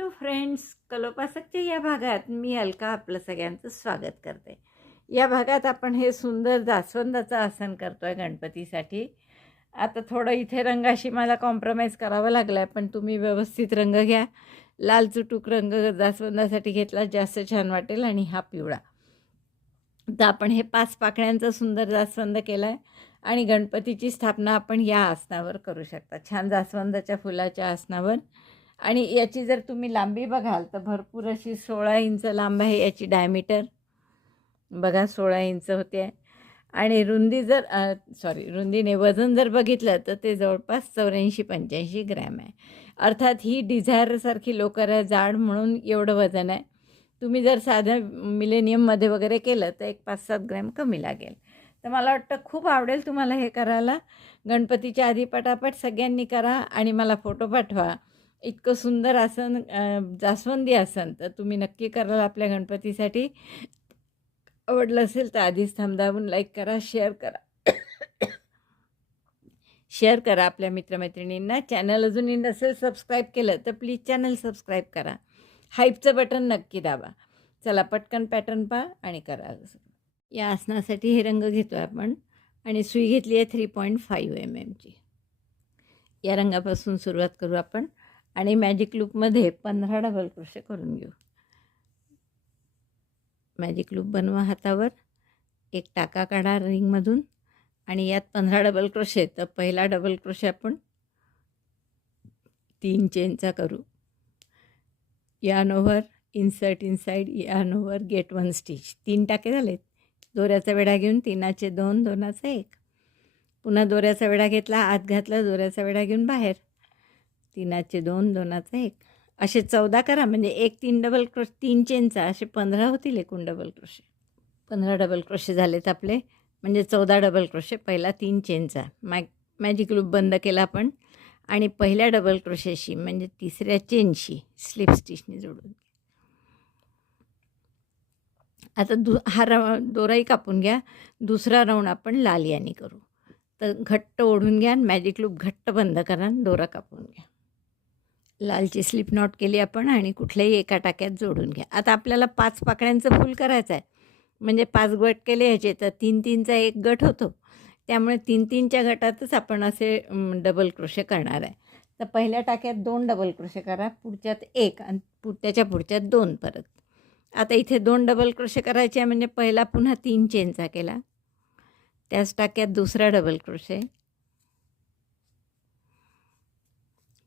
तो फ्रेंड्स, कलोपासकच्या या भागात मी अलका आपलं सगळ्यांचं स्वागत करते. या भागात आपण हे सुंदर जास्वंदाचं आसन करतो आहे गणपतीसाठी. आता थोडं इथे रंगाशी मला कॉम्प्रोमाइज करावं लागलं आहे, पण तुम्ही व्यवस्थित रंग घ्या. लाल चुटूक रंग जास्वंदासाठी घेतला जास्त छान वाटेल, आणि हा पिवळा. तर आपण हे 5 पाकळ्यांचा सुंदर जास्वंद केला आहे, आणि गणपतीची स्थापना आपण या आसनावर करू शकता, छान जास्वंदाच्या फुलाच्या आसनावर. आणि याची जर तुम्ही लांबी बघाल तर भरपूर अशी 16 इंच लांब आहे याची डायमीटर. बघा 16 इंच होते. आणि रुंदी जर रुंदीने वजन जर बघितलं तर ते जवळपास 84-85 ग्रॅम आहे. अर्थात ही डिझायरसारखी लोकर जाड म्हणून एवढं वजन आहे. तुम्ही जर साधं मिलेनियममध्ये वगैरे केलं तर एक 5-7 ग्रॅम कमी लागेल. तर मला वाटतं खूप आवडेल तुम्हाला हे करायला. गणपतीच्या आधी पटापट सगळ्यांनी करा आणि मला फोटो पाठवा. इतकं सुंदर आसन, जास्वंदी आसन तर तुम्ही नक्की कराल आपल्या गणपतीसाठी. आवडलं असेल तर आधीच थांबून लाईक करा, शेअर करा. शेअर करा आपल्या मित्रमैत्रिणींना. चॅनल अजूनही नसेल सबस्क्राईब केलं तर प्लीज चॅनल सबस्क्राईब करा. हाईपचं बटन नक्की दाबा. चला पटकन पॅटर्न पहा आणि करा. या आसनासाठी हे रंग घेतो आहे आपण, आणि सुई घेतली आहे 3.5 mm. या रंगापासून सुरुवात करू आपण, आणि मॅजिक लूपमध्ये 15 डबल क्रोशे करून घेऊ. मॅजिक लूप बनवा हातावर, एक टाका काढा रिंगमधून, आणि यात 15 डबल क्रोशे. तर पहिला डबल क्रोशे आपण 3 चेनचा करू. Yarn over, insert inside, yarn over, get 1 stitch. 3 टाके झालेत. दोऱ्याचा वेढा घेऊन 3चे 2, 2चा 1. पुन्हा दोऱ्याचा वेढा घेतला, आत घातला, दोऱ्याचा वेढा घेऊन बाहेर, 3चे 2, 2चा 1. असे 14 करा, म्हणजे एक 3 डबल क्रोशे 3 चेनचा, असे 15 होतील एकूण डबल क्रोशे. 15 डबल क्रोशे झालेत आपले, म्हणजे 14 डबल क्रोशे. पहिला 3 चेनचा मॅजिक लूप बंद केला आपण, आणि पहिल्या डबल क्रोशेशी म्हणजे तिसऱ्या चेनशी स्लिप स्टिचने जोडून. आता हा दोराही कापून घ्या. दुसरा राऊंड आपण लाल यानी करू. तर घट्ट ओढून घ्या, मॅजिक लूप घट्ट बंद करा, दोरा कापून घ्या. लालची स्लिप नॉट केली आपण, आणि कुठल्याही एका टाक्यात जोडून घ्या. आता आपल्याला 5 पाकळ्यांचं फूल करायचं आहे, म्हणजे 5 गट केले ह्याचे, तर 3-3चा एक गट होतो. त्यामुळे 3-3च्या गटातच आपण असे डबल क्रोशे करणार आहे. तर पहिल्या टाक्यात 2 डबल क्रोशे करा, पुढच्यात 1, आणि त्याच्या पुढच्यात 2 परत. आता इथे 2 डबल क्रोशे करायचे आहे, म्हणजे पहिला पुन्हा 3 चेनचा केला, त्याच टाक्यात दुसरा डबल क्रोशे,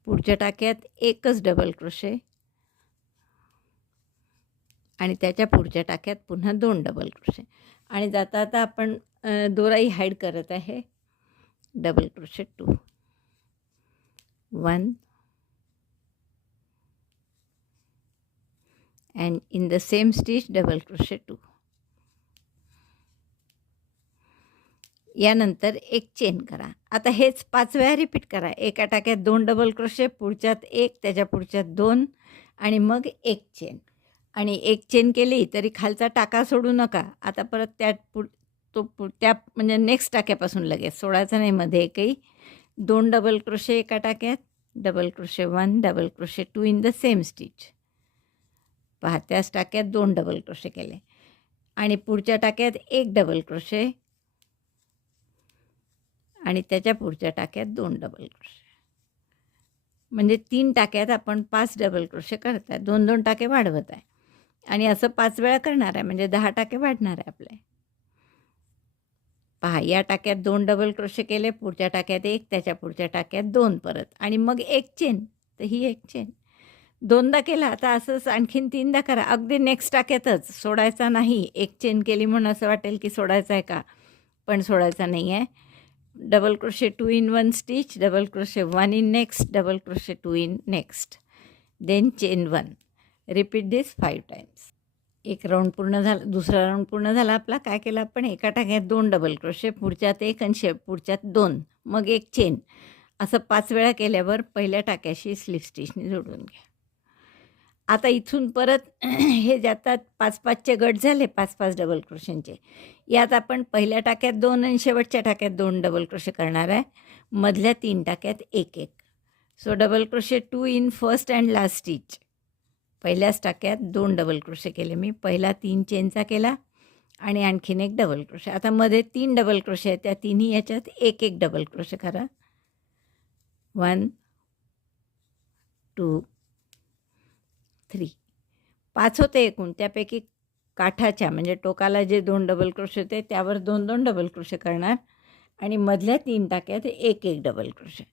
पुढच्या टाक्यात एकच डबल क्रोशे, आणि त्याच्या पुढच्या टाक्यात पुन्हा 2 डबल क्रोशे. आणि जाता आता आपण दोराही हाईड करत आहे. Double crochet 2, 1, and in the same stitch double crochet 2. यानंतर एक चेन करा. आता हेच 5 वेळा रिपीट करा. एका टाक्यात 2 डबल क्रोशे, पुढच्यात 1, त्याच्या पुढच्यात 2, आणि मग 1 चेन. आणि 1 चेन केली तरी खालचा टाका सोडू नका. आता परत त्या म्हणजे नेक्स्ट टाक्यापासून लगेच सोडायचा नाही मध्ये एकही. 2 डबल क्रोशे एका टाक्यात, double crochet 1, double crochet 2 in the same stitch. पहा, त्याच टाक्यात 2 डबल क्रोशे केले, आणि पुढच्या टाक्यात 1 डबल क्रोशे, आणि त्याच्या पुढच्या टाक्यात 2 डबल क्रोशे. म्हणजे 3 टाक्यात आपण 5 डबल क्रोशे करत आहे. 2-2 टाके वाढवत आहे, आणि असं 5 वेळा करणार आहे, म्हणजे 10 टाके वाढणार आहे आपले. पहा, या टाक्यात 2 डबल क्रोशे केले, पुढच्या टाक्यात 1, त्याच्या पुढच्या टाक्यात 2 परत, आणि मग 1 चेन. तर ही 1 चेन 2दा केला. आता असंच आणखीन 3दा करा, अगदी नेक्स्ट टाक्यातच, सोडायचा नाही. 1 चेन केली म्हणून असं वाटेल की सोडायचं आहे का, पण सोडायचा नाही आहे. Double crochet 2 in 1 stitch, double crochet 1 in next, double crochet 2 in next, then chain 1. Repeat this 5 times. एक राऊंड पूर्ण झाला. दुसरा राऊंड पूर्ण झाला आपला. काय केलं आपण, एका टाक्यात 2 डबल क्रोशे, पुढच्यात 1, आणि पुढच्यात 2, मग 1 चेन. असं 5 वेळा केल्यावर पहिल्या टाक्याशी स्लिप स्टिचने जोडून घ्या. आता इथून परत हे जातात 5-5चे गट झाले, 5-5 डबल क्रोशेंचे. यात आपण पहिल्या टाक्यात 2 आणि शेवटच्या टाक्यात 2 डबल क्रोशे करणार आहे. मधल्या 3 टाक्यात 1-1. So double crochet 2 in first and last stitch. पहिल्याच टाक्यात 2 डबल क्रोशे केले मी. पहिला 3 चेनचा केला आणि आणखीन एक डबल क्रोशे. आता मध्ये 3 डबल क्रोशे आहेत, त्या तिन्ही याच्यात एक एक डबल क्रोशे करा. 1 2 3 5 होते एकूण. त्यापैकी काठाच्या म्हणजे टोकाला जे 2 डबल क्रोशे होते त्यावर 2 डबल क्रोशे करणार आणि मधल्या 3 टाक्यात एक एक डबल क्रोशे.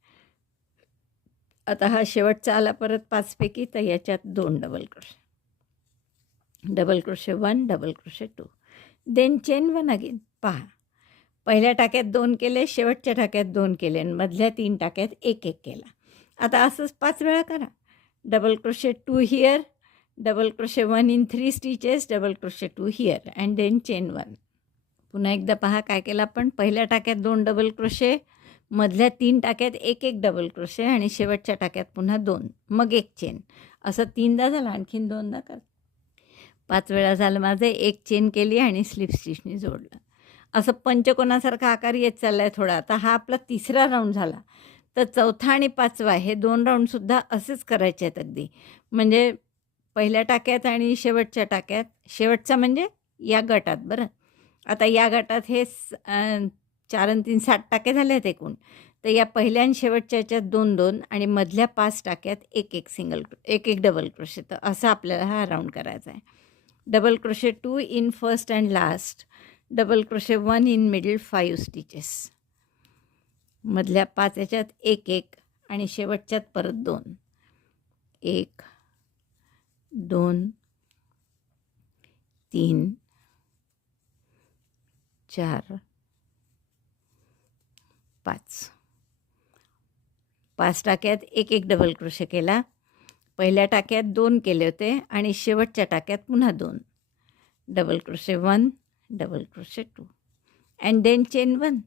आता हा शेवटचा आला परत 5 पैकी, तर याच्यात 2 double crochet. Double crochet 1 double crochet 2 then chain 1 again. पहा, पहिल्या टाक्यात 2 केले, शेवटच्या टाक्यात 2 केले आणि मधल्या 3 टाक्यात एक एक केला. आता असंच 5 वेळा करा. Double crochet 2 here, double crochet 1 in 3 stitches, double crochet 2 here and then chain 1. पुन्हा एकदा पहा काय केलं आपण. पहिल्या टाक्यात 2 डबल क्रोशे, मधल्या 3 टाक्यात एक एक डबल क्रोशे आणि शेवटच्या टाक्यात पुन्हा 2, मग एक चेन. असं 3दा झालं. आणखीन 2दा कर. 5 वेळा झालं माझं. एक चेन केली आणि स्लिप स्टिचनी जोडलं. असं पंचकोनासारखा आकार येत चालला आहे थोडा. आता हा आपला 3रा राऊंड झाला. तर 4था आणि 5वा हे 2 राऊंडसुद्धा असेच करायचे आहेत अगदी. म्हणजे पहिल्या टाक्यात आणि शेवटच्या टाक्यात, शेवटचा म्हणजे या गटात. बरं, आता या गटात हे 4 आणि 3 7 टाके झाले आहेत एकूण. तर या पहिल्या आणि शेवटच्या याच्यात 2 2 आणि मधल्या 5 टाक्यात एक एक डबल क्रोशे. तर असं आपल्याला हा राऊंड करायचा आहे. Double crochet 2 in first and last, double crochet 1 in middle 5 stitches. मधल्या 5 याच्यात एक एक आणि शेवटच्यात परत 2. 1 2 3 4 5. 5 टाक्यात एक एक डबल क्रोशे केला. पहिल्या टाक्यात 2 केले होते आणि शेवटच्या टाक्यात पुन्हा 2. Double crochet 1 double crochet 2 and then chain 1.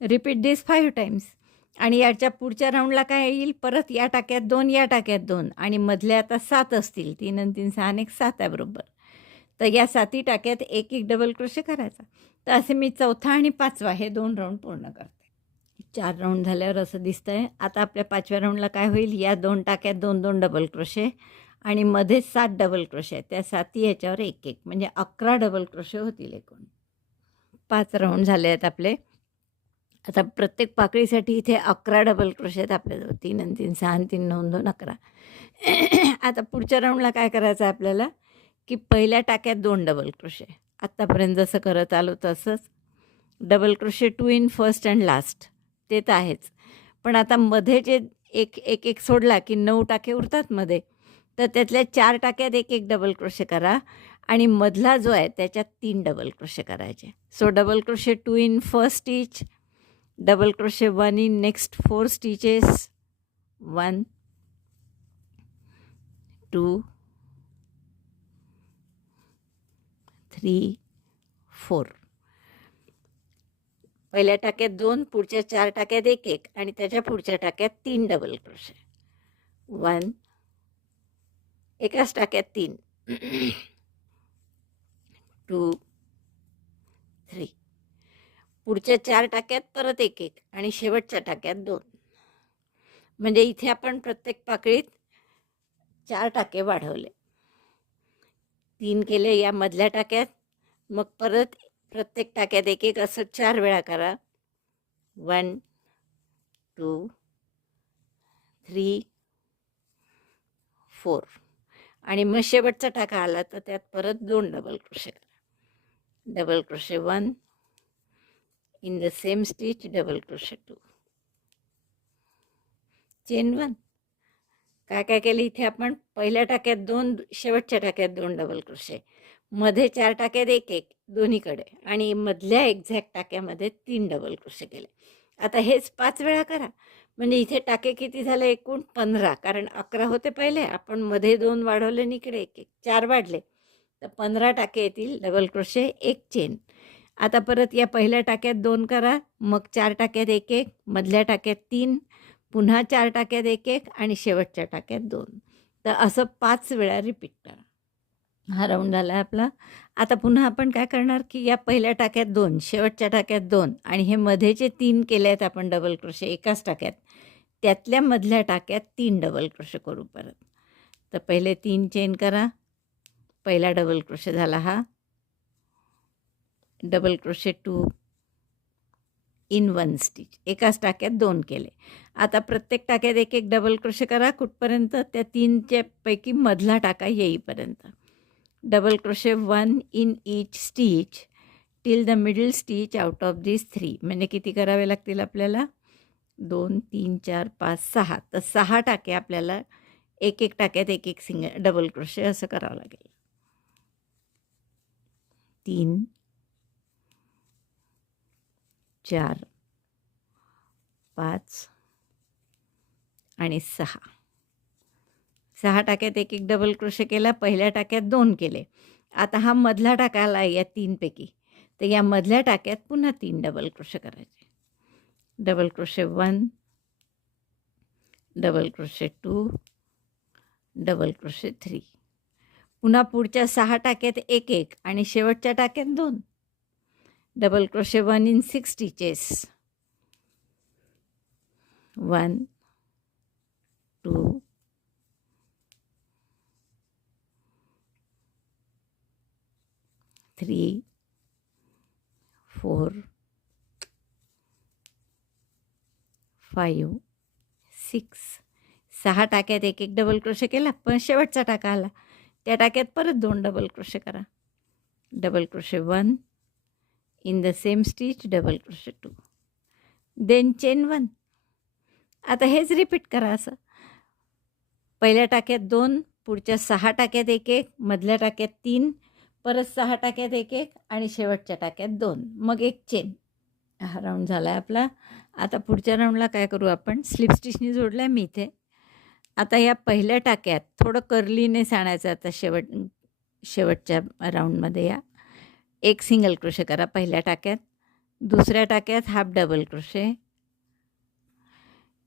Repeat this 5 times. आणि याच्या पुढच्या राऊंडला काय येईल, परत या टाक्यात 2 या टाक्यात 2 आणि मधल्या आता 7 असतील. 3 आणि 3 6 आणि 7 आहे बरोबर. तर या 7ही टाक्यात एक एक डबल क्रोशे करायचा. तर असे मी 4था आणि 5वा हे 2 राऊंड पूर्ण करते. 4 राऊंड झाल्यावर असं दिसतं आहे. आता आपल्या 5व्या राऊंडला काय होईल, या 2 टाक्यात 2 2 डबल क्रोशे आणि मध्ये 7 डबल क्रोशे आहेत. त्या 7ही याच्यावर एक एक म्हणजे 11 डबल क्रोशे होतील एकूण. 5 राऊंड झाले आहेत आपले. आता प्रत्येक पाकळीसाठी इथे 11 डबल क्रोशे आहेत आपल्याजवळ. 3 आणि 3 6 आणि 3 9 2 11. आता पुढच्या राऊंडला काय करायचं आहे आपल्याला, की पहिल्या टाक्यात 2 डबल क्रोशे. आत्तापर्यंत जसं करत आलो तसंच. Double crochet 2 in first and last, ते तर आहेच. पण आता मध्ये जे एक एक सोडला की 9 टाके उरतात मध्ये. तर त्यातल्या 4 टाक्यात एक एक डबल क्रोशे करा आणि मधला जो आहे त्याच्यात 3 डबल क्रोशे करायचे. So double crochet 2 in first stitch, double crochet 1 in next 4 stitches, 1 2 3 4. पहिल्या टाक्यात 2, पुढच्या 4 टाक्यात एक एक आणि त्याच्या पुढच्या टाक्यात 3 डबल क्रोशे. 1 एकाच टाक्यात 3 2 3. पुढच्या 4 टाक्यात परत एक एक आणि शेवटच्या टाक्यात 2. म्हणजे इथे आपण प्रत्येक पाकळीत 4 टाके वाढवले. 3 केले या मधल्या टाक्यात, मग परत प्रत्येक टाक्यात एक एक असं 4 वेळा करा. 1 2 3 4 आणि मग शेवटचा टाका आला तर त्यात परत 2 डबल क्रोशे करा. Double crochet 1 in the same stitch, double crochet 2 chain 1. काय काय केलं इथे आपण, पहिल्या टाक्यात 2, शेवटच्या टाक्यात 2 डबल क्रोशे, मध्ये 4 टाक्यात एक एक दोन्हीकडे आणि मधल्या एक्झॅक्ट टाक्यामध्ये 3 डबल क्रोशे केले. आता हेच 5 वेळा करा. म्हणजे इथे टाके किती झाले एकूण, 15. कारण 11 होते पहिले, आपण मध्ये 2 वाढवले आणि इकडे एक 4 वाढले, तर 15 टाके येतील. डबल क्रोशे, एक चेन. आता परत या पहिल्या टाक्यात 2 करा, मग 4 टाक्यात एक एक, मधल्या टाक्यात 3, पुन्हा 4 टाक्यात एक एक आणि शेवटच्या टाक्यात 2. तर असं 5 वेळा रिपीट करा. हा राऊंड झाला आहे आपला. आता पुन्हा आपण काय करणार, की या पहिल्या टाक्यात 2, शेवटच्या टाक्यात 2 आणि हे मध्ये जे 3 केले आहेत आपण डबल क्रोशे एकाच टाक्यात, त्यातल्या मधल्या टाक्यात 3 डबल क्रोशे करू परत. तर पहिले 3 चेन करा. पहिला डबल क्रोशे झाला हा. Double crochet 2 in 1 stitch. एकाच टाक्यात 2 केले. आता प्रत्येक टाक्यात एक एक डबल क्रोशे करा कुठपर्यंत, त्या 3च्या पैकी मधला टाका येईपर्यंत. Double crochet 1 in each stitch till the middle stitch out of this 3. म्हणजे किती करावे लागतील आपल्याला? 2 3 4 5 6. तर 6 टाके आपल्याला एक एक टाक्यात एक एक डबल क्रोशे असं करावं लागेल. 3 4 5 आणि 6. 6 टाक्यात एक एक डबल क्रोशे केला. पहिल्या टाक्यात 2 केले. आता हा मधला टाका आला या 3 पैकी. तर या मधल्या टाक्यात पुन्हा 3 डबल क्रोशे करायचे. Double crochet 1 double crochet 2 double crochet 3. पुन्हा पुढच्या 6 टाक्यात एक एक आणि शेवटच्या टाक्यात 2. Double crochet 1 in 6 stitches. 1 2 3 4 5 6. 6 टाक्यात एक एक डबल क्रोशे केला. पण शेवटचा टाका आला, त्या टाक्यात परत 2 डबल क्रोशे करा. Double crochet 1 in the same stitch double crochet 2. Then chain 1. आता हेच रिपीट करा असं. पहिल्या टाक्यात 2, पुढच्या 6 टाक्यात एक एक, मधल्या टाक्यात 3, परत 6 टाक्यात एक एक आणि शेवटच्या टाक्यात 2. मग एक चेन. हा राऊंड झाला आहे आपला. आता पुढच्या राऊंडला काय करू आपण? स्लिप स्टिचनी जोडलं आहे मी इथे. आता या पहिल्या टाक्यात थोडं कर्लीनेस आणायचं. आता शेवटच्या राऊंडमध्ये या एक सिंगल क्रोशे करा पहिल्या टाक्यात. दुसऱ्या टाक्यात हाफ डबल क्रोशे.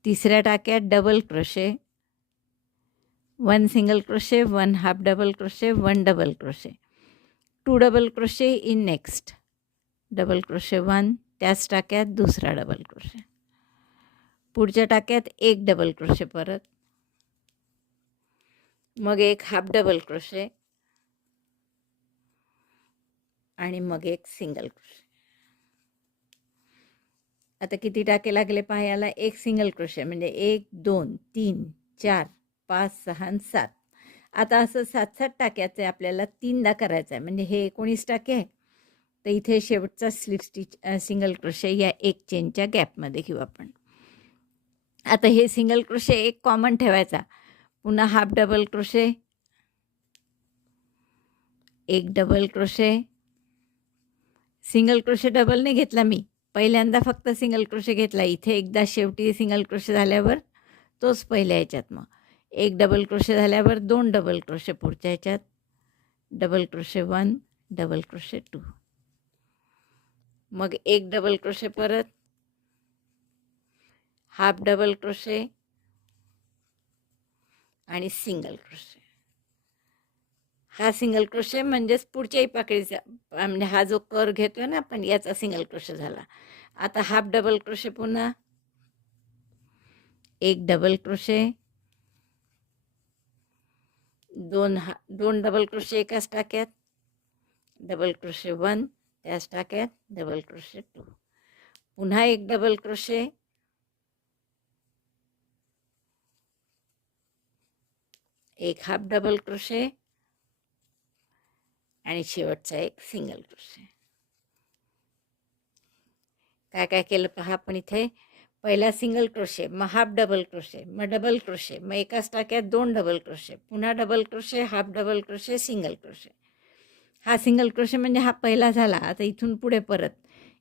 तिसऱ्या टाक्यात double crochet. 1 single crochet, 1 half double crochet, 1 double crochet. 2 double crochet in next. Double crochet 1, त्याच टाक्यात दुसरा डबल क्रोशे. पुढच्या टाक्यात एक डबल क्रोशे परत. मग एक हाफ डबल क्रोशे आणि मग एक सिंगल क्रोशे. आता किती टाके लागले पाहायला? एक सिंगल क्रोशे म्हणजे 1 2 3 4 5 6 आणि 7. आता असं 7-7 टाक्याचे आपल्याला 3दा करायचं आहे. म्हणजे हे 19 टाके आहे. तर इथे शेवटचा स्लिप स्टिच सिंगल क्रोशे या एक चेनच्या गॅपमध्ये घेऊ आपण. आता हे सिंगल क्रोशे एक कॉमन ठेवायचा. पुन्हा हाफ डबल क्रोशे, एक double crochet. Single crochet double नाही घेतला मी, पहिल्यांदा फक्त सिंगल क्रोशे घेतला. इथे एकदा शेवटी सिंगल क्रोशे झाल्यावर तोच पहिल्या ह्याच्यात. मग एक डबल क्रोशे झाल्यावर 2 डबल क्रोशे पुढच्या ह्याच्यात. Double crochet 1 double crochet 2. मग एक डबल क्रोशे परत, हाफ डबल क्रोशे आणि सिंगल क्रोशे. हा सिंगल क्रोशे म्हणजेच पुढच्याही पाकळीचा म्हणजे हा जो कर घेतोय ना आपण याचा सिंगल क्रोशे झाला. आता हाफ डबल क्रोशे पुन्हा, एक डबल क्रोशे, 2 डबल क्रोशे एकाच टाक्यात. डबल क्रोशे 1 त्याच टाक्यात. Double crochet 2. पुन्हा एक डबल क्रोशे, एक हाफ डबल क्रोशे आणि शेवटचा एक सिंगल क्रोशे. काय काय केलं पहा आपण इथे. पहिला सिंगल क्रोशे, मग हाफ डबल क्रोशे, मग डबल क्रोशे, मग एकाच टाक्यात 2 डबल क्रोशे, पुन्हा double crochet, half double crochet, single crochet. हा सिंगल क्रोशे म्हणजे हा पहिला झाला. आता इथून पुढे परत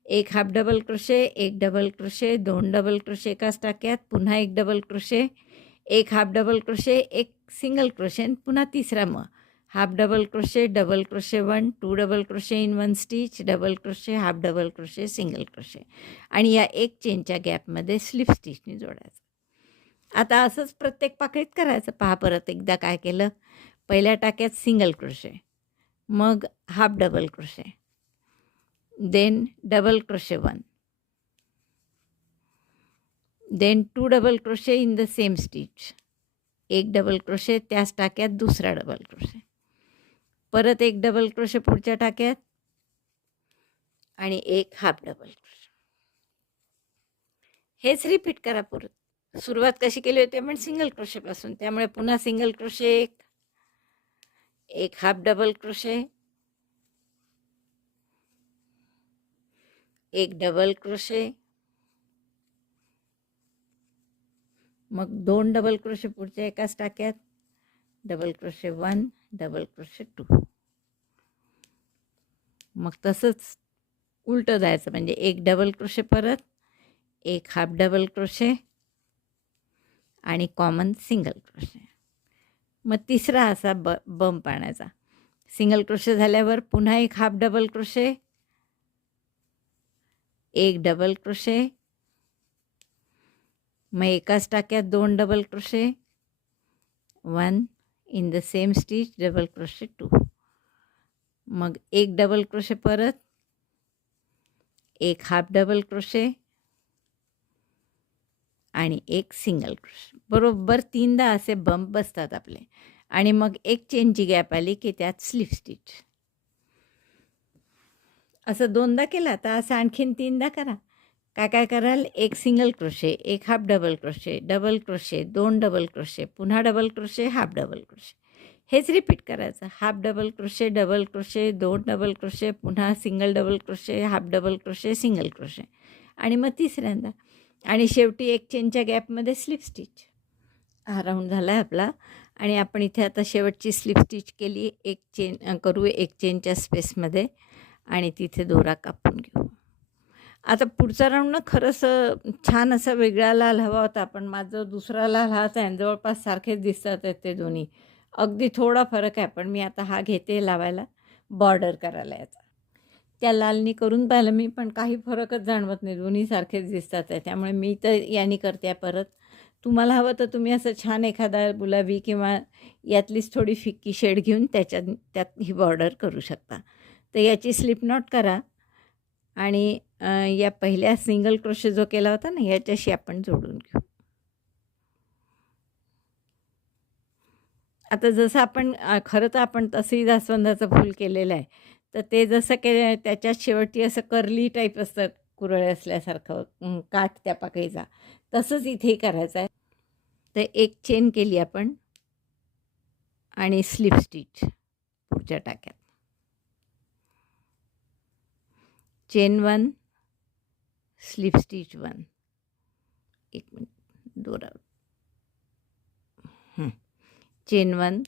एक हाफ डबल क्रोशे, एक डबल क्रोशे, 2 डबल क्रोशे एकाच टाक्यात, पुन्हा एक डबल क्रोशे, एक हाफ डबल क्रोशे, एक सिंगल क्रोशे, पुन्हा तिसरा मग half double crochet, double crochet 1 2 double crochet in 1 stitch, double crochet, half double crochet, single crochet. आणि या एक चेनच्या गॅपमध्ये स्लिप स्टिचनी जोडायचं. आता असंच प्रत्येक पाकळीत करायचं. पहा परत एकदा काय केलं. पहिल्या टाक्यात सिंगल क्रोशे, मग half double crochet, then double crochet 1, then 2 double crochet in the same stitch एक डबल क्रोशे, त्याच टाक्यात दुसरा डबल क्रोशे, परत एक डबल क्रोशे पुढच्या टाक्यात आणि एक हाफ डबल क्रोशे. हेच रिपीट करा परत. सुरुवात कशी केली होती आपण सिंगल क्रोशेपासून, त्यामुळे पुन्हा सिंगल क्रोशे एक हाफ डबल क्रोशे, एक डबल क्रोशे, मग 2 डबल क्रोशे पुढच्या एकाच टाक्यात, डबल क्रोशे 1, डबल क्रोशे 2. मग तसंच उलटं जायचं, म्हणजे एक डबल क्रोशे परत, एक हाफ डबल क्रोशे आणि कॉमन सिंगल क्रोशे. मग तिसरा असा बंप आणायचा. सिंगल क्रोशे झाल्यावर पुन्हा एक हाफ डबल क्रोशे, एक डबल क्रोशे, मग एकाच टाक्यात 2 double crochet, 1 in the same stitch, double crochet 2. मग एक डबल क्रोशे परत, एक हाफ डबल क्रोशे आणि एक सिंगल क्रोशे. बरोबर 3दा असे बंप बसतात आपले. आणि मग एक चेनची गॅप आली की त्यात स्लिप स्टिच. असं 2दा केला तर असं आणखीन 3दा करा. काय कराल, एक सिंगल क्रोशे, एक half double crochet, double crochet, 2 double crochet, पुन्हा double crochet, half double crochet. हेच रिपीट करायचं. Half double crochet, double crochet, 2 double crochet, पुन्हा single double crochet, half double crochet, single crochet आणि मग तिसऱ्यांदा. आणि शेवटी एक चेनच्या गॅपमध्ये स्लिप स्टिच. हा राऊंड झाला आहे आपला. आणि आपण इथे आता शेवटची स्लिप स्टिच केली. एक चेन करू एक चेनच्या स्पेसमध्ये आणि तिथे दोरा कापून घेऊ. आता पुढचा राऊंड ना खरंच छान असा वेगळा लाल हवा होता, पण माझं दुसरा लाल हाच आहे, जवळपास सारखेच दिसतात आहेत ते दोन्ही. अगदी थोडा फरक आहे, पण मी आता हा घेते लावायला, बॉर्डर करायला याचा. त्या लालनी करून पाहिलं मी, पण काही फरकच जाणवत नाही, दोन्ही सारखेच दिसतात आहे. त्यामुळे मी तर यानी करते आहे परत. तुम्हाला हवं तर तुम्ही असं छान एखादा गुलाबी किंवा यातलीच थोडी फिक्की शेड घेऊन त्यात ही बॉर्डर करू शकता. तर याची स्लिप नॉट करा आणि या पहिल्या सिंगल क्रोशे जो केला होता ना, याच्याशी आपण जोडून घेऊ. आता जसं आपण खरं तर आपण तसंही जास्वंदाचं फूल केलेलं आहे, तर ते जसं त्याच्यात शेवटी असं कर्ली टाईप असतं, कुरळे असल्यासारखं काठ त्या पाकळीचा, तसंच इथेही करायचं आहे. तर एक चेन केली आपण आणि स्लिप स्टिच पुढच्या टाक्यात. Chain 1, slip stitch 1. एक मिनिट, दोरा. Chain 1,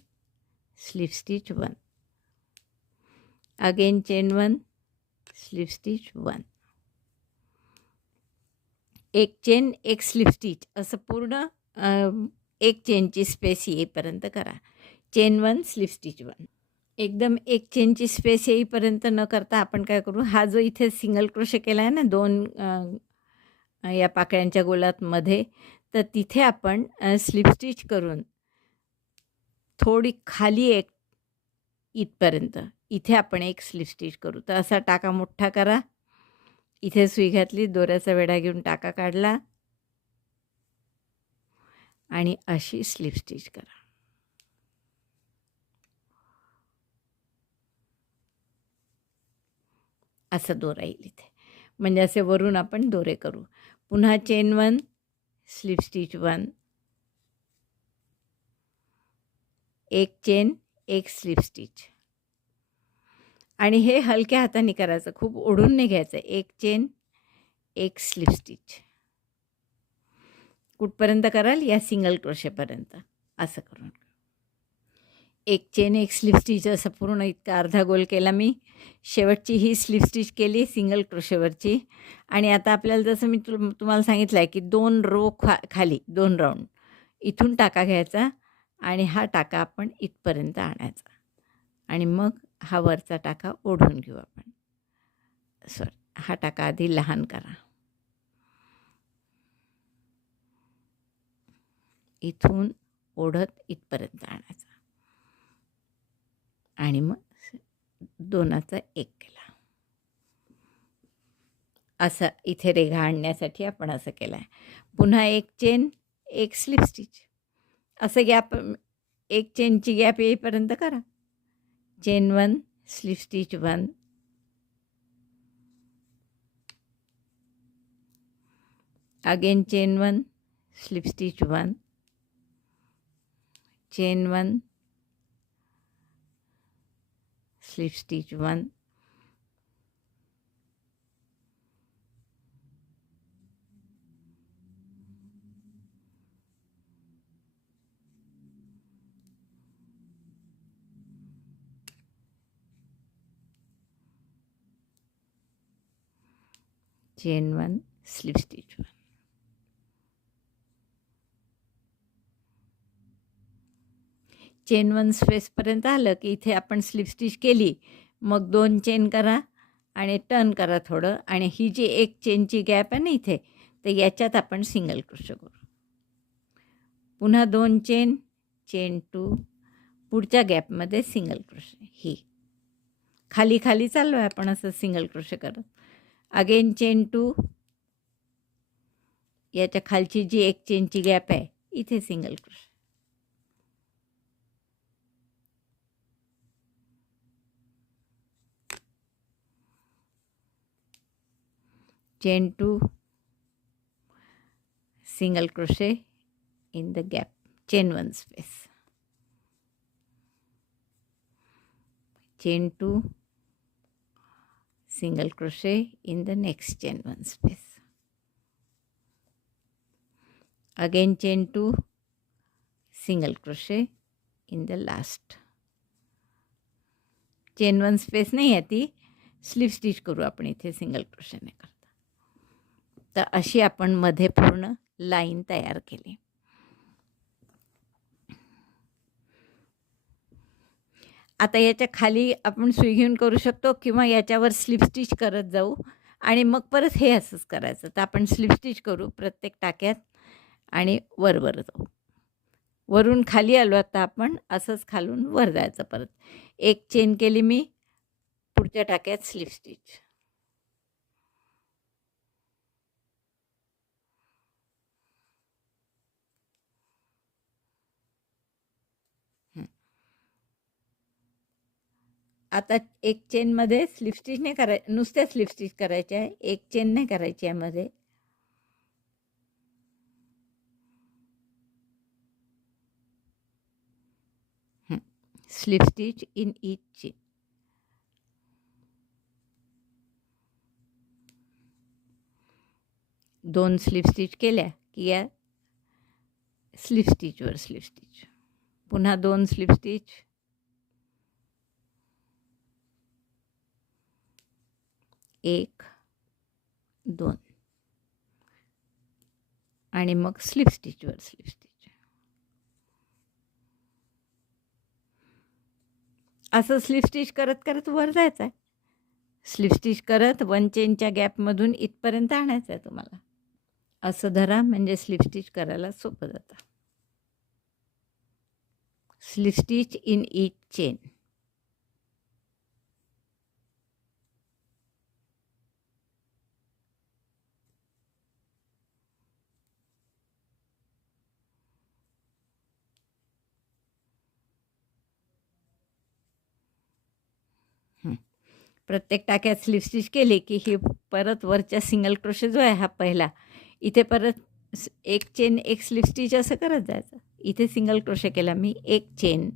slip stitch 1. Again chain 1, slip stitch 1. एक चेन एक स्लिप स्टिच असं पूर्ण एक चेनची स्पेस येईपर्यंत करा. Chain 1, slip stitch 1. एकदम एक चेनची स्पेस येईपर्यंत न करता आपण काय करू, हा जो इथे सिंगल क्रोशे केला आहे ना 2 या पाकळ्यांच्या गोलात मध्ये, तर तिथे आपण स्लिप स्टिच करून थोडी खाली एक इथपर्यंत इथे आपण एक स्लिप स्टिच करू. तर असा टाका मोठा करा, इथे सुई घातली, दोऱ्याचा वेढा घेऊन टाका काढला आणि अशी स्लिप स्टिच करा. असं दोरा येईल इथे, म्हणजे असे वरून आपण दोरे करू. पुन्हा चेन 1, स्लिप स्टिच 1. एक चेन एक स्लिप स्टिच. आणि हे हलक्या हाताने करायचं, खूप ओढून नाही घ्यायचं. एक चेन एक स्लिप स्टिच. कुठपर्यंत कराल, या सिंगल क्रोशेपर्यंत असं करून. एक चेन एक स्लिप स्टिच असं पूर्ण इतका अर्धा गोल केला मी. शेवटची ही स्लिप स्टिच केली सिंगल क्रोशेवरची. आणि आता आपल्याला जसं मी तुम्हाला सांगितलं आहे की 2 रो खाली 2 राऊंड इथून टाका घ्यायचा आणि हा टाका आपण इथपर्यंत आणायचा आणि मग हा वरचा टाका ओढून घेऊ आपण. हा टाका आधी लहान करा. इथून ओढत इथपर्यंत आणायचा आणि मग 2चा 1 केला. असं इथे रेघा आणण्यासाठी आपण असं केलं आहे. पुन्हा एक चेन एक स्लिप स्टिच. असं गॅप, एक चेनची गॅप येईपर्यंत करा. Chain 1, slip stitch 1, again chain 1, slip stitch 1, chain 1, slip stitch 1, chain 1, slip stitch 1. Chain 1 स्पेसपर्यंत आलं की इथे आपण स्लिप स्टिच केली, मग 2 चेन करा आणि टर्न करा थोडं, आणि ही जी एक चेनची गॅप आहे ना इथे, तर याच्यात आपण सिंगल क्रोशे करू. पुन्हा 2 चेन, चेन 2, पुढच्या गॅपमध्ये सिंगल क्रोशे. ही खाली खाली चाललो आहे आपण असं सिंगल क्रोशे करत. अगेन चेन 2, याच्या खालची जी एक चेनची गॅप आहे इथे single crochet. Chain 2, single crochet in the gap, chain 1 space, chain 2, single crochet in the next chain 1 space, again chain 2, single crochet in the last. Chain 1 space नाही आहे ती, slip stitch करू आपण इथे सिंगल क्रोशेने करता. तर अशी आपण मध्ये पूर्ण लाईन तयार केली. आता याच्या खाली आपण सुई घेऊन करू शकतो किंवा याच्यावर स्लिप स्टिच करत जाऊ आणि मग परत हे असंच करायचं. तर आपण स्लिप स्टिच करू प्रत्येक टाक्यात आणि वर जाऊ. वरून खाली आलो आता आपण, असंच खालून वर जायचं. परत एक चेन केली मी, पुढच्या टाक्यात स्लिप स्टिच. आता एक चेनमध्ये स्लिप स्टिच नाही करायचं, नुसत्या स्लिप स्टिच करायच्या आहे, एक चेन नाही करायची यामध्ये. Slip stitch in each chain. दोन स्लिप स्टिच केल्या की या स्लिप स्टिचवर स्लिप स्टिच, पुन्हा 2 स्लिप स्टिच, एक 2 आणि मग स्लिप स्टिचवर स्लिप स्टिच. असं स्लिप स्टिच करत करत वर जायचं आहे. स्लिप स्टिच करत 1 चेनच्या गॅपमधून इथपर्यंत आणायचं आहे तुम्हाला. असं धरा म्हणजे स्लिप स्टिच करायला सोपं जातं. Slip stitch in each chain. प्रत्येक टाक्यात स्लिप स्टिच केली की ही परत वरच्या सिंगल क्रोशे जो आहे हा पहिला, इथे परत एक चेन एक स्लिप स्टिच असं करत जायचं. इथे सिंगल क्रोशे केला मी, एक chain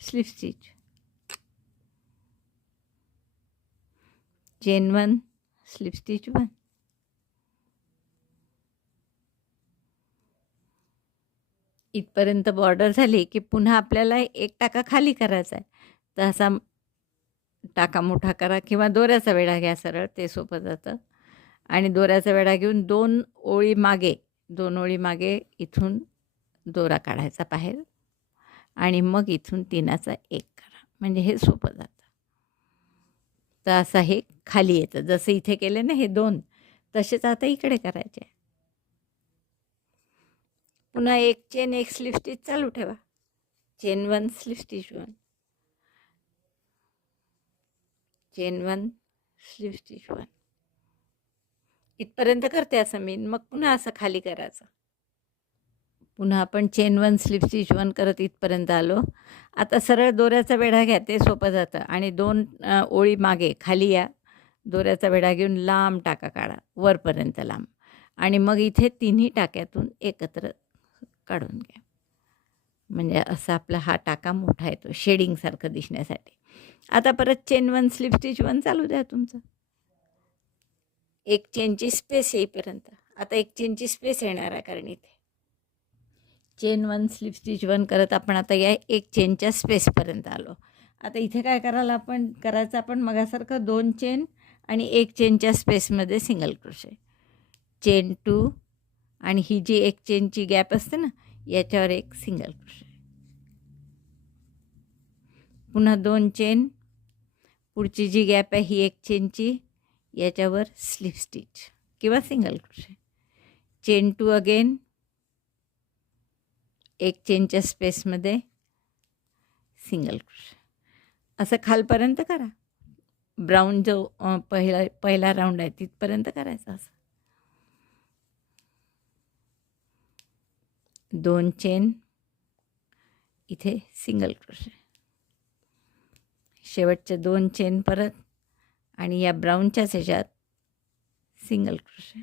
slip stitch, chain 1 slip stitch 1, इथपर्यंत बॉर्डर झाली की पुन्हा आपल्याला एक टाका खाली करायचा आहे. तर असा टाका मोठा करा किंवा दोऱ्याचा वेढा घ्या, सरळ ते सोपं जातं. आणि दोऱ्याचा वेढा घेऊन 2 ओळी मागे इथून दोरा काढायचा बाहेर आणि मग इथून 3चा 1 करा, म्हणजे हे सोपं जातं. तर असं हे खाली येतं. जसं इथे केले ना हे 2, तसेच आता इकडे करायचे. पुन्हा एक चेन एक स्लिप स्टिच चालू ठेवा. Chain 1 slip stitch 1, chain 1 slip stitch 1. इथपर्यंत करते असं मी, मग पुन्हा असं खाली करायचं. पुन्हा आपण चेन 1 स्लिप स्टिच 1 करत इथपर्यंत आलो. आता सरळ दोऱ्याचा वेढा घ्या, ते सोपं जातं. आणि 2 ओळी मागे खाली या, दोऱ्याचा वेढा घेऊन लांब टाका काढा, वरपर्यंत लांब. आणि मग इथे तिन्ही टाक्यातून एकत्र काढून घ्या. म्हणजे असा आपला हा टाका मोठा येतो शेडिंगसारखं दिसण्यासाठी. आता परत चेन 1 स्लिप स्टिच 1 चालू द्या तुमचं. एक चेनची स्पेस येईपर्यंत. आता एक चेनची स्पेस येणार आहे, कारण इथे चेन 1 स्लिप स्टिच 1 करत आपण आता या एक चेनच्या स्पेसपर्यंत आलो. आता इथे काय करायचं आपण मगासारखं 2 चेन आणि एक चेनच्या स्पेसमध्ये सिंगल क्रोशे, चेन 2 आणि ही जी एक चेनची गॅप असते ना, याच्यावर एक सिंगल क्रोशे, पुन्हा 2 चेन, पुढची जी गॅप आहे ही एक चेनची, याच्यावर स्लिप स्टिच किंवा सिंगल क्रोशे, चेन 2 अगेन, एक चेनच्या स्पेसमध्ये सिंगल क्रोशे. असं खालपर्यंत करा. ब्राऊन जो पहिला राऊंड आहे तिथपर्यंत करायचं. असं 2 चेन, इथे सिंगल क्रोशे, शेवटचे 2 चेन परत, आणि या ब्राऊनच्याच ह्याच्यात सिंगल क्रोशे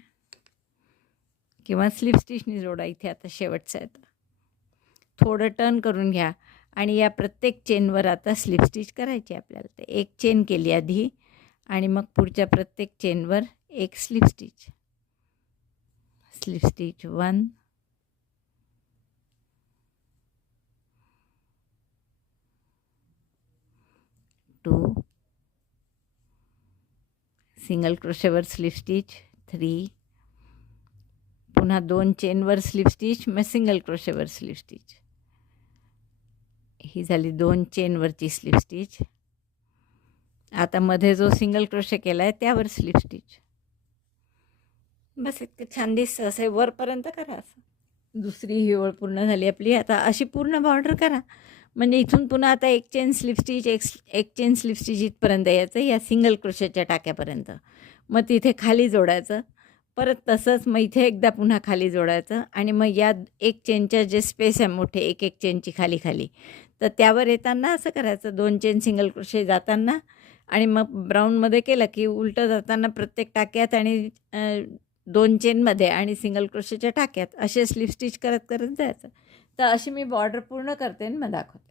किंवा स्लिप स्टिचनी जोडा. इथे आता शेवटचं आहे, थोडं टर्न करून घ्या आणि या प्रत्येक चेनवर आता स्लिप स्टिच करायची आपल्याला. ते एक चेन केली आधी आणि मग पुढच्या प्रत्येक चेनवर एक slip stitch. Slip stitch 1, 2, single क्रोशेवर स्लिप स्टिच 3, पुन्हा 2 चेनवर स्लिप स्टिच, मग सिंगल क्रोशेवर स्लिप स्टिच. ही झाली 2 चेनवरची स्लिप स्टिच. आता मध्ये जो सिंगल क्रोशे केला आहे त्यावर स्लिप स्टिच. बस इतकं छान दिसतं. असे वरपर्यंत करा. असं दुसरी ही ओळ पूर्ण झाली आपली. आता अशी पूर्ण बॉर्डर करा. म्हणजे इथून पुन्हा आता एक चेन स्लिप स्टिच, एक चेन स्लिप स्टिच इथपर्यंत यायचं, या सिंगल क्रोशेच्या टाक्यापर्यंत. मग तिथे खाली जोडायचं. परत तसंच मग इथे एकदा पुन्हा खाली जोडायचं आणि मग या एक चेनच्या जे स्पेस आहे मोठे, एक एक चेनची खाली खाली, तर त्यावर येताना असं करायचं. 2 चेन सिंगल क्रोशे जाताना आणि मग ब्राऊनमध्ये केलं की उलटं जाताना प्रत्येक टाक्यात आणि 2 चेनमध्ये आणि सिंगल क्रोशेच्या टाक्यात असे स्लिप स्टिच करत करत जायचं. तर अशी मी बॉर्डर पूर्ण करते आणि मग दाखवते.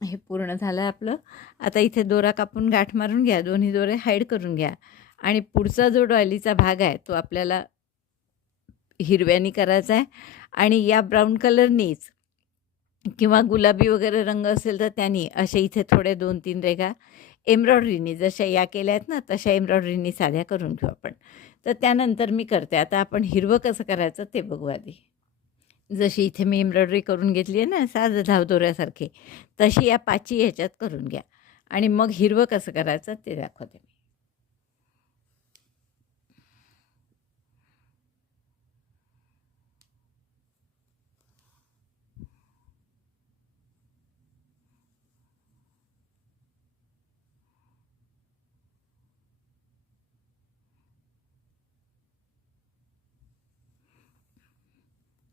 हे पूर्ण झालं आपलं. आता इथे दोरा कापून गाठ मारून घ्या, दोन्ही दोरे हाईड करून घ्या आणि पुढचा जो डॉयलीचा भाग आहे तो आपल्याला हिरव्यानी करायचा आहे. आणि या ब्राऊन कलरनीच किंवा गुलाबी वगैरे रंग असेल तर त्यांनी असे इथे थोडे 2-3 रेघा एम्ब्रॉयडरीनी, जशा या केल्या आहेत ना तशा एम्ब्रॉयडरीनी साध्या करून घेऊ आपण. तर त्यानंतर मी करते. आता आपण हिरवं कसं करायचं ते बघू आधी. जशी इथे मी एम्ब्रॉयडरी करून घेतली आहे ना साधं धावदोऱ्यासारखी, तशी या पाची ह्याच्यात करून घ्या आणि मग हिरवं कसं करायचं ते दाखवते मी.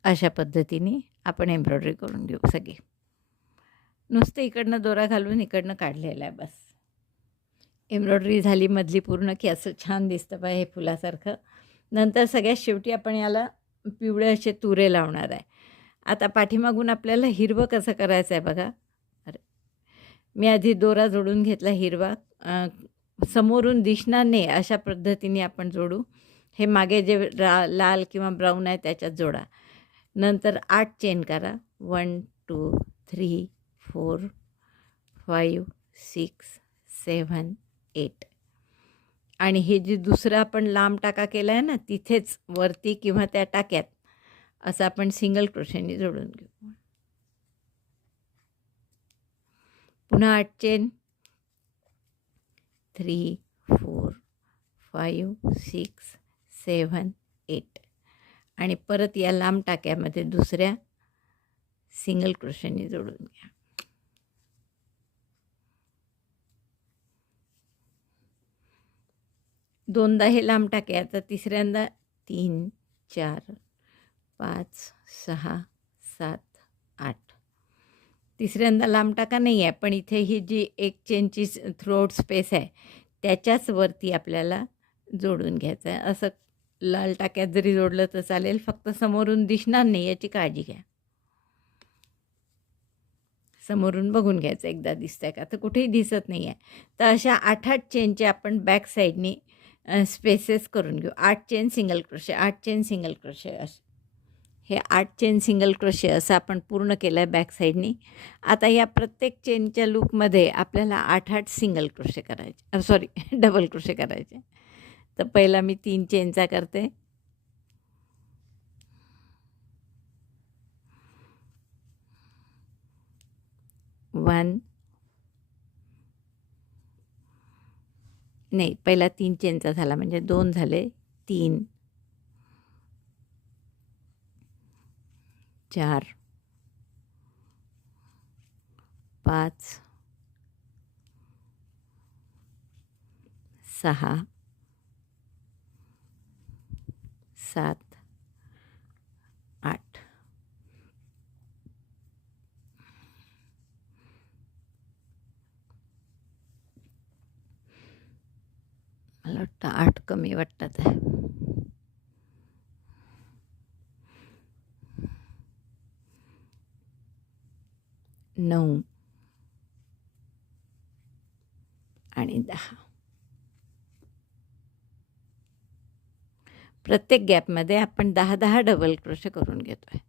अशा पद्धतीने आपण एम्ब्रॉयडरी करून घेऊ सगळी. नुसतं इकडनं दोरा घालून इकडनं काढलेलं आहे बस. एम्ब्रॉयडरी झाली मधली पूर्ण की असं छान दिसतं पाय हे फुलासारखं. नंतर सगळ्यात शेवटी आपण याला पिवळे असे तुरे लावणार आहे. आता पाठीमागून आपल्याला हिरवं कसं करायचं आहे बघा. अरे, मी आधी दोरा जोडून घेतला हिरवा. समोरून दिसणार नाही अशा पद्धतीने आपण जोडू. हे मागे जे लाल किंवा ब्राऊन आहे त्याच्यात जोडा. नंतर 8 चेन करा. 1 2 3 4 5 6 7 8 आणि हे जे दुसरं आपण लांब टाका केला आहे ना तिथेच वरती किंवा त्या टाक्यात असं आपण सिंगल क्रोशेनी जोडून घेऊ. पुन्हा 8 चेन 3 4 5 6 7 8 आणि परत या लांब टाक्यामध्ये दुसऱ्या सिंगल क्रोशेनी जोडून घ्या. दोनदा हे लांब टाके. आता तिसऱ्यांदा 3 4 5 6 7 8. तिसऱ्यांदा लांब टाका नाही आहे, पण इथे ही जी एक चेनची थ्रोट स्पेस आहे त्याच्याच वरती आपल्याला जोडून घ्यायचं आहे. असं लाल टाक्यात जरी जोडलं तर चालेल, फक्त समोरून दिसणार नाही याची काळजी घ्या. समोरून बघून घ्यायचं एकदा दिसतंय का, तर कुठेही दिसत नाही आहे. तर अशा 8-8 चेनचे आपण बॅक साईडनी स्पेसेस करून घेऊ. 8 chain single crochet, 8 chain single crochet असं. हे 8 चेन सिंगल क्रोशे असं आपण पूर्ण केलं आहे बॅक साईडनी. आता या प्रत्येक चेनच्या लूपमध्ये आपल्याला 8-8 सिंगल क्रोशे करायचे, सॉरी डबल क्रोशे करायचे. तर पहिला मी 3 चेनचा करते. 1 नाही, पहिला 3 चेनचा झाला म्हणजे 2 झाले. 3 4 5 6 7 8. मला वाटतं 8 कमी वाटतात आहे. 9 आणि 10. प्रत्येक गॅपमध्ये आपण 10-10 डबल क्रोशे करून घेतो आहे.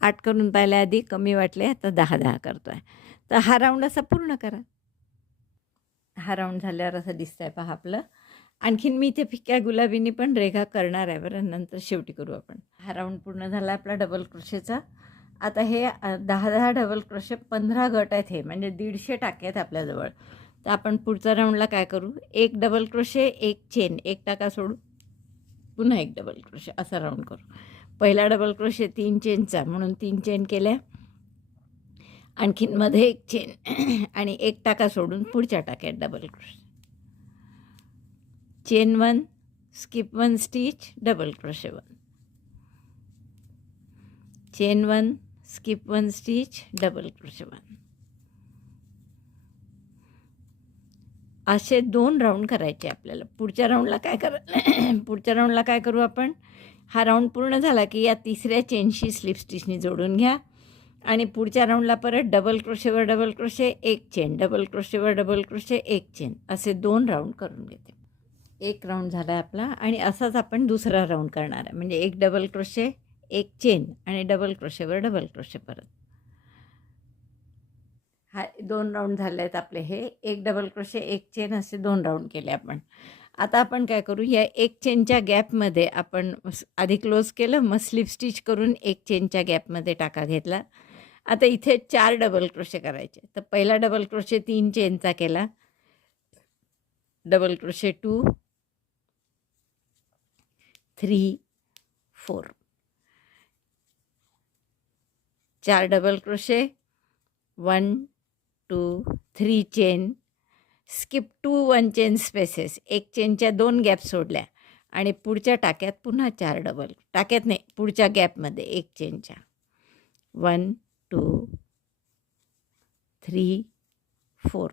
8 करून पाहिल्या आधी कमी वाटले, आता 10-10 करतो आहे. तर हा राऊंड असा पूर्ण करा. हा राऊंड झाल्यावर असं दिसतंय पहा आपलं. आणखीन मी इथे फिक्या गुलाबीने पण रेघा करणार आहे बरं, नंतर शेवटी करू आपण. हा राऊंड पूर्ण झाला आपला डबल क्रोशेचा. आता हे 10-10 डबल क्रोशे 15 गट आहेत, हे म्हणजे 150 टाके आहेत आपल्याजवळ. तर आपण पुढच्या राऊंडला काय करू, एक डबल क्रोशे, एक चेन, एक टाका सोडू, पुन्हा एक डबल क्रोशे असा राऊंड करू. पहिला डबल क्रोशे 3 चेनचा म्हणून 3 चेन केल्या, आणखीन मध्ये एक चेन आणि एक टाका सोडून पुढच्या टाक्यात double crochet. Chain 1, skip 1 stitch, double crochet 1. Chain 1, skip 1 stitch, double crochet 1. असे 2 राऊंड करायचे आपल्याला. पुढच्या राऊंडला काय करू आपण, हा राऊंड पूर्ण झाला की या तिसऱ्या चेनशी स्लिप स्टिचनी जोडून घ्या आणि पुढच्या राऊंडला परत डबल क्रोशेवर डबल क्रोशे, एक चेन, डबल क्रोशेवर डबल क्रोशे, एक चेन, असे 2 राऊंड करून घेते. एक राऊंड झाला आहे आपला आणि असाच आपण दुसरा राऊंड करणार आहे. म्हणजे एक डबल क्रोशे, एक चेन आणि डबल क्रोशेवर डबल क्रोशे परत. हा 2 राऊंड झाले आहेत आपले. हे एक डबल क्रोशे, एक चेन असे 2 राऊंड केले आपण. आता आपण काय करू, या एक चेनच्या गॅपमध्ये आपण आधी क्लोज केलं, मग स्लिप स्टिच करून एक चेनच्या गॅपमध्ये टाका घेतला. आता इथे 4 डबल क्रोशे करायचे. तर पहिला डबल क्रोशे 3 चेनचा केला, double crochet 2 3 4, 4 double crochet, 1 2 3 chain, skip 2 1 chain spaces, एक चेनच्या 2 गॅप सोडल्या आणि पुढच्या टाक्यात पुन्हा 4 डबल, टाक्यात नाही पुढच्या गॅपमध्ये एक चेनच्या, 1 2 3 4.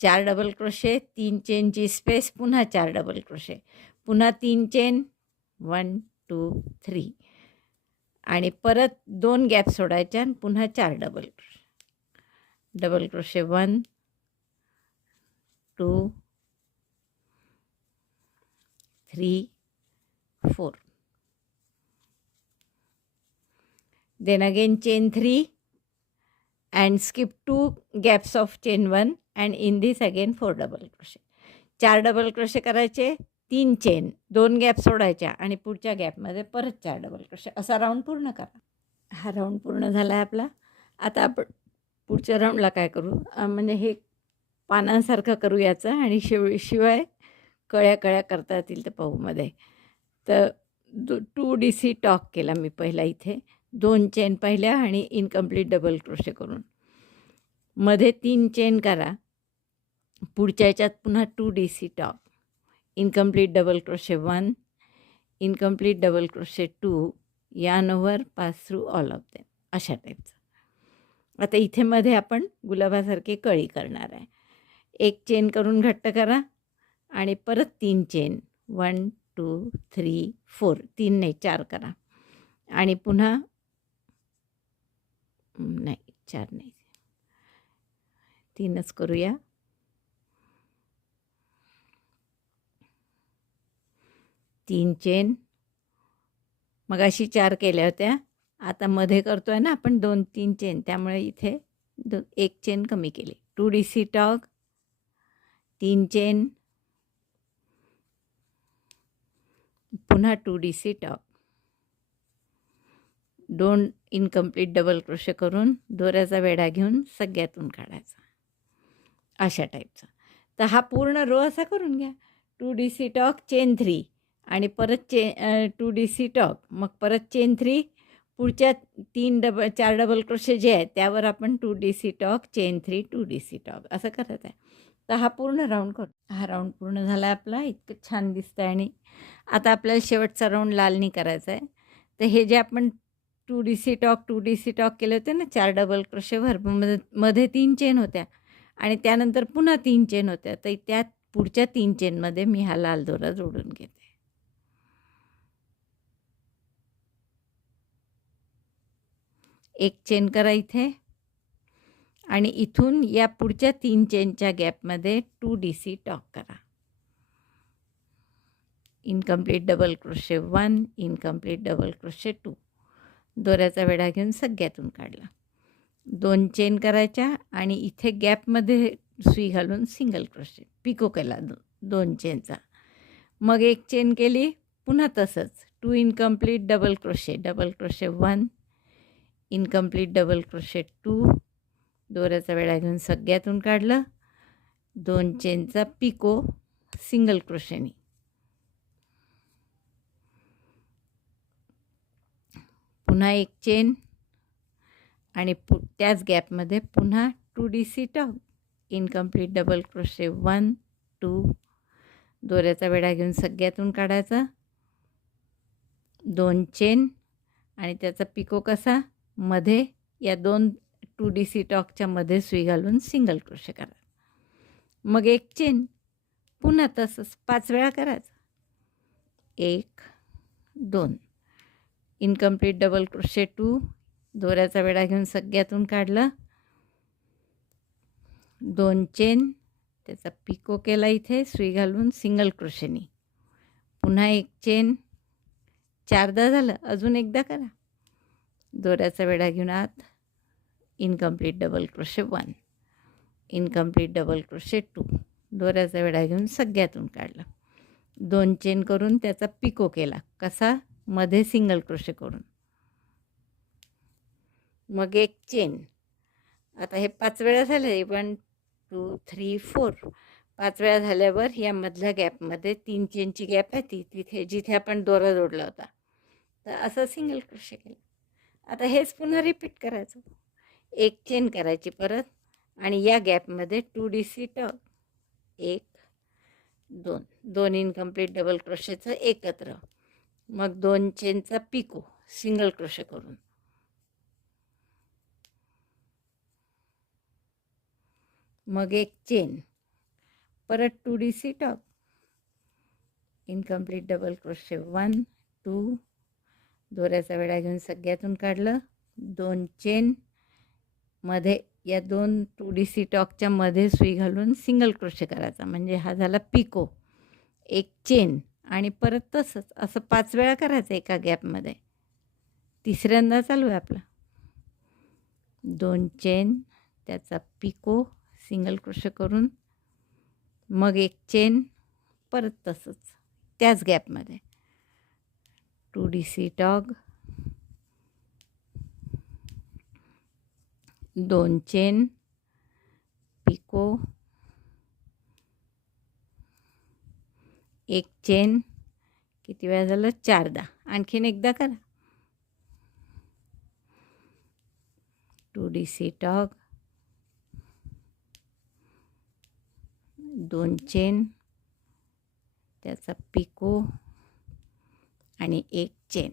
4 डबल क्रोशे, 3 चेनची स्पेस, पुन्हा 4 डबल क्रोशे, पुन्हा 3 चेन, 1 2 3 आणि परत 2 गॅप सोडायच्या आणि पुन्हा 4 double crochet. Double crochet 1 2 3 4. Then again chain 3 and skip 2 gaps of chain 1 and in this again 4 double crochet. 4 double crochet करायचे, 3 चेन, 2 गॅप सोडायच्या आणि पुढच्या गॅपमध्ये परत 4 डबल क्रोशे, असा राऊंड पूर्ण करा. हा राऊंड पूर्ण झाला आहे आपला. आता आपण पुढच्या राऊंडला काय करू, म्हणजे हे पानांसारखं करू याचं आणि शिवाय कळ्या कळ्या करता येतील तर पाहू मध्ये. तर 2 DC टॉक केला मी पहिला, इथे 2 चेन पहिल्या आणि इनकम्प्लीट डबल क्रोशे करून मध्ये 3 चेन करा, पुढच्या याच्यात पुन्हा 2 DC talk, incomplete double crochet 1, incomplete double crochet 2, yarn over, pass through all of them, अशा टाईपचं. आता इथे मध्ये आपण गुलाबासारखी कळी करणार आहे. एक चेन करून घट्ट करा आणि परत 3 चेन, 1 2 3 4, 3 नाही 4 करा आणि पुन्हा नाही 4 नाही 3च करूया. 3 चेन, मगाशी 4 केल्या होत्या, आता मध्ये करतोय ना आपण 2-3 चेन, त्यामुळे इथे 1 चेन कमी केली. 2 DC टॉग, 3 चेन, पुन्हा 2 DC टॉग, 2 इनकम्प्लीट डबल क्रोशे करून दोऱ्याचा वेढा घेऊन सगळ्यातून काढायचा, अशा टाईपचा. तर हा पूर्ण रो असा करून घ्या. 2 DC टॉग, चेन 3 आणि परत 2 DC टॉग, मग परत चेन 3, पुढच्या 4 डबल क्रोशे जे आहेत त्यावर आपण 2 DC टॉग, चेन 3, 2 DC टॉग असं करत आहे. तर हा पूर्ण राऊंड करू. हा राऊंड पूर्ण झाला आपला, इतकं छान दिसतं. आणि आता आपल्याला शेवटचा राऊंड लाल नाही करायचा आहे. तर हे जे आपण 2 DC टॉग 2 DC टॉग केले होते ना 4 डबल क्रोशेवर, मध्ये 3 चेन होत्या आणि त्यानंतर पुन्हा 3 चेन होत्या, तर त्या पुढच्या 3 चेनमध्ये मी हा लाल दोरा जोडून घेते. एक चेन करा इथे आणि इथून या पुढच्या 3 चेनच्या गॅपमध्ये 2 DC टॉग करा. Incomplete double crochet 1, incomplete double crochet 2, दोऱ्याचा वेढा घेऊन सगळ्यातून काढला. 2 चेन करायच्या आणि इथे गॅपमध्ये सुई घालून सिंगल क्रोशे पिको केला 2 चेनचा. मग एक चेन केली, पुन्हा तसंच 2 incomplete double crochet 1, incomplete double crochet 2, दोऱ्याचा वेढा घेऊन सगळ्यातून काढलं. 2 चेनचा पिको सिंगल क्रोशेनी, पुन्हा एक चेन आणि त्याच गॅपमध्ये पुन्हा 2 DC टॉग, इनकम्प्लीट डबल क्रोशे 1 2, दोऱ्याचा वेढा घेऊन सगळ्यातून काढायचा. 2 चेन आणि त्याचा पिको कसा मध्ये या 2 DC टॉगच्या मध्ये सुई घालून सिंगल क्रोशे करा. मग एक चेन, पुन्हा तसंच 5 वेळा करायचं. 1 2, इनकम्प्लीट डबल क्रोशे 2, दोऱ्याचा वेढा घेऊन सगळ्यातून काढलं. 2 चेन, त्याचा पिको केला इथे सुई घालून सिंगल क्रोशेनी, पुन्हा एक चेन, 4दा झालं. अजून एकदा करा. दोऱ्याचा वेढा घेऊन आत, incomplete double crochet 1, incomplete double crochet 2, दोऱ्याचा वेढा घेऊन सगळ्यातून काढलं. 2 चेन करून त्याचा पिको केला कसा मध्ये सिंगल क्रोशे करून, मग एक चेन. आता हे 5 वेळा झाले. 1 2 3 4, 5 वेळा झाल्यावर या मधल्या गॅपमध्ये 3 चेनची गॅप आहे तिथे जिथे आपण दोरा जोडला होता, तर असं सिंगल क्रोशे केलं. आता हेच पुन्हा रिपीट करायचं. एक चेन करायची परत आणि या गॅपमध्ये 2 DC टॉग, 1 2, 2 इनकम्प्लीट डबल क्रोशेचं एकत्र, मग 2 चेनचा पिको सिंगल क्रोशे करून, मग एक चेन, परत 2 DC टॉग, इनकम्प्लीट डबल क्रोशे 1 2, दोऱ्याचा वेढा घेऊन सगळ्यातून काढलं. 2 चेन, मध्ये या 2 DC टॉगच्या मध्ये सुई घालून सिंगल क्रोशे करायचा, म्हणजे हा झाला पिको. एक चेन आणि परत तसंच असं 5 वेळा करायचं एका गॅपमध्ये. तिसऱ्यांदा चालू आहे आपला. 2 चेन, त्याचा पिको सिंगल क्रोशे करून, मग एक चेन, परत तसंच त्याच गॅपमध्ये 2 DC टॉग, 2 चेन, पिको, एक चेन, किती वेळा झालं 4दा. आणखीन एकदा करा. 2 DC टॉग, 2 चेन, त्याचा पिको आणि एक चेन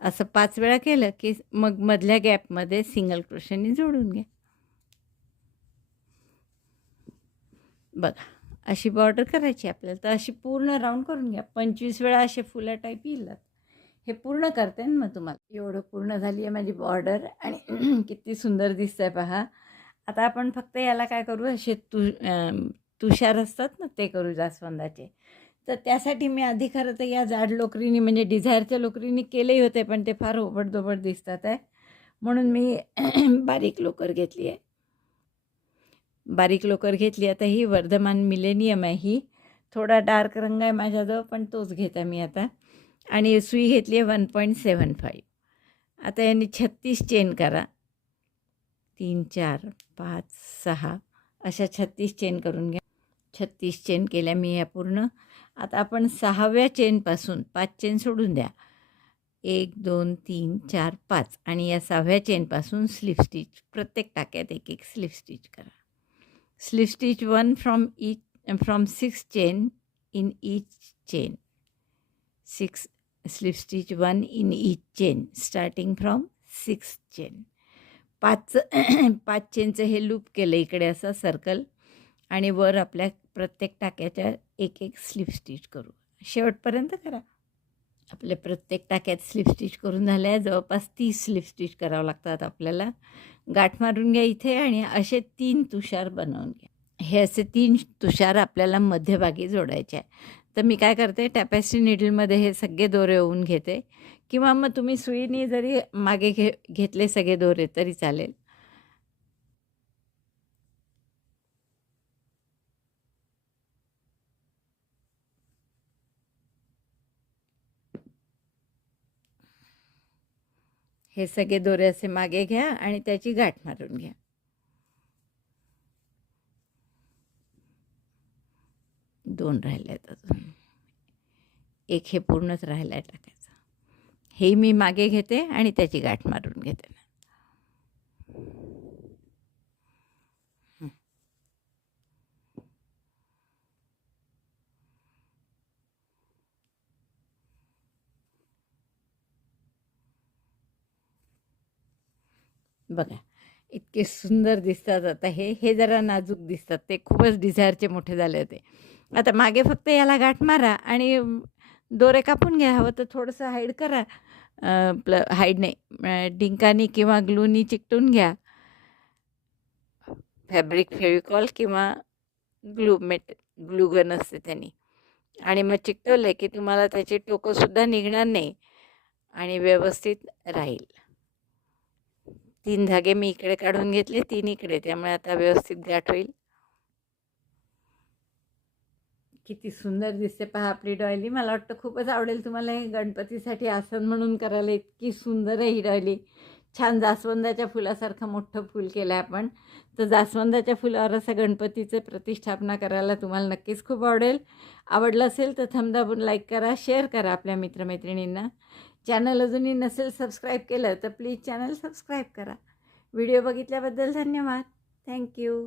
असं 5 वेळा केलं की मग मधल्या गॅपमध्ये सिंगल क्रोशेने जोडून घ्या. बघा अशी बॉर्डर करायची आपल्याला. तर अशी पूर्ण राऊंड करून घ्या. 25 वेळा असे फुला टाईप येईल. हे पूर्ण करते ना मग तुम्हाला. एवढं पूर्ण झाली आहे माझी बॉर्डर आणि किती सुंदर दिसतं आहे पहा. आता आपण फक्त याला काय करू, असे तुषार असतात ना ते करू जास्वंदाचे. तर त्यासाठी मी आधी खरं तर या जाड लोकरीने म्हणजे डिझायरच्या लोकरीने केलेही होते, पण ते फार ओबडधोबड दिसतात आहे, म्हणून मी बारीक लोकर घेतली आहे. बारीक लोकर घेतली. आता ही वर्धमान मिलेनियम आहे. ही थोडा डार्क रंग आहे माझ्याजवळ, पण तोच घेते मी आता. आणि सुई घेतली आहे 1.75. आता यांनी 36 चेन करा. 3 4 5 6 अशा 36 चेन करून घ्या. 36 चेन केल्या मी या पूर्ण. आता आपण 6व्या चेनपासून 5 चेन सोडून द्या. 1 2 3 4 5 आणि या 6व्या चेनपासून स्लिप स्टिच प्रत्येक टाक्यात एक एक स्लिप स्टिच करा. Slip stitch 1 from 6 chain in each chain. 6 slip stitch 1 in each chain starting from 6 chain. 5 चेनचं हे लूप केलं इकडे असं सर्कल आणि वर आपल्या प्रत्येक टाक्याच्या एक एक स्लिप स्टिच करू. शेवटपर्यंत करा. आपल्या प्रत्येक टाक्यात स्लिप स्टिच करून झाल्या. जवळपास 30 स्लिप स्टिच करावं लागतात आपल्याला. गाठ मारून घ्या इथे आणि असे 3 तुषार बनवून घ्या. हे असे 3 तुषार आपल्याला मध्यभागी जोडायचे आहे. तर मी काय करते, टॅपेस्ट्री निडलमध्ये हे सगळे दोरे ओवून घेते, किंवा मग तुम्ही सुईने जरी मागे घेतले सगळे दोरे तरी चालेल. हे सगळे दोरे असे मागे घ्या आणि त्याची गाठ मारून घ्या. दोन राहिले आहेत अजून. एक हे पूर्णच राहिलं आहे टाकायचं. हे मी मागे घेते आणि त्याची गाठ मारून घेते. बघा इतके सुंदर दिसतात. आता हे जरा नाजूक दिसतात, ते खूपच डिझायरचे मोठे झाले होते. आता मागे फक्त याला गाठ मारा आणि दोरे कापून घ्या. हवं तर थोडंसं हाईड करा. हाईड नाही, डिंकानी किंवा ग्लूनी चिकटून घ्या. फॅब्रिक फेविकॉल किंवा ग्लू गन असते त्यांनी. आणि मग चिकटवलं की तुम्हाला त्याची टोकंसुद्धा निघणार नाही आणि व्यवस्थित राहील. 3 धागे मी इकडे काढून घेतले, 3 इकडे, त्यामुळे आता व्यवस्थित गाठ होईल. किती सुंदर दिसते पहा आपली डॉयली. मला वाटतं खूपच आवडेल तुम्हाला. हे गणपतीसाठी आसन म्हणून करायला इतकी सुंदर आहे ही डॉयली. छान जास्वंदाच्या फुलासारखं मोठं फूल केलं आहे आपण. तर जास्वंदाच्या फुलावर असं गणपतीचं प्रतिष्ठापना करायला तुम्हाला नक्कीच खूप आवडेल. आवडलं असेल तर थंब दाबून लाईक करा, शेअर करा आपल्या मित्रमैत्रिणींना. चॅनल अजूनही नसेल सबस्क्राईब केलं तर प्लीज चॅनल सबस्क्राईब करा. व्हिडिओ बघितल्याबद्दल धन्यवाद. थँक्यू.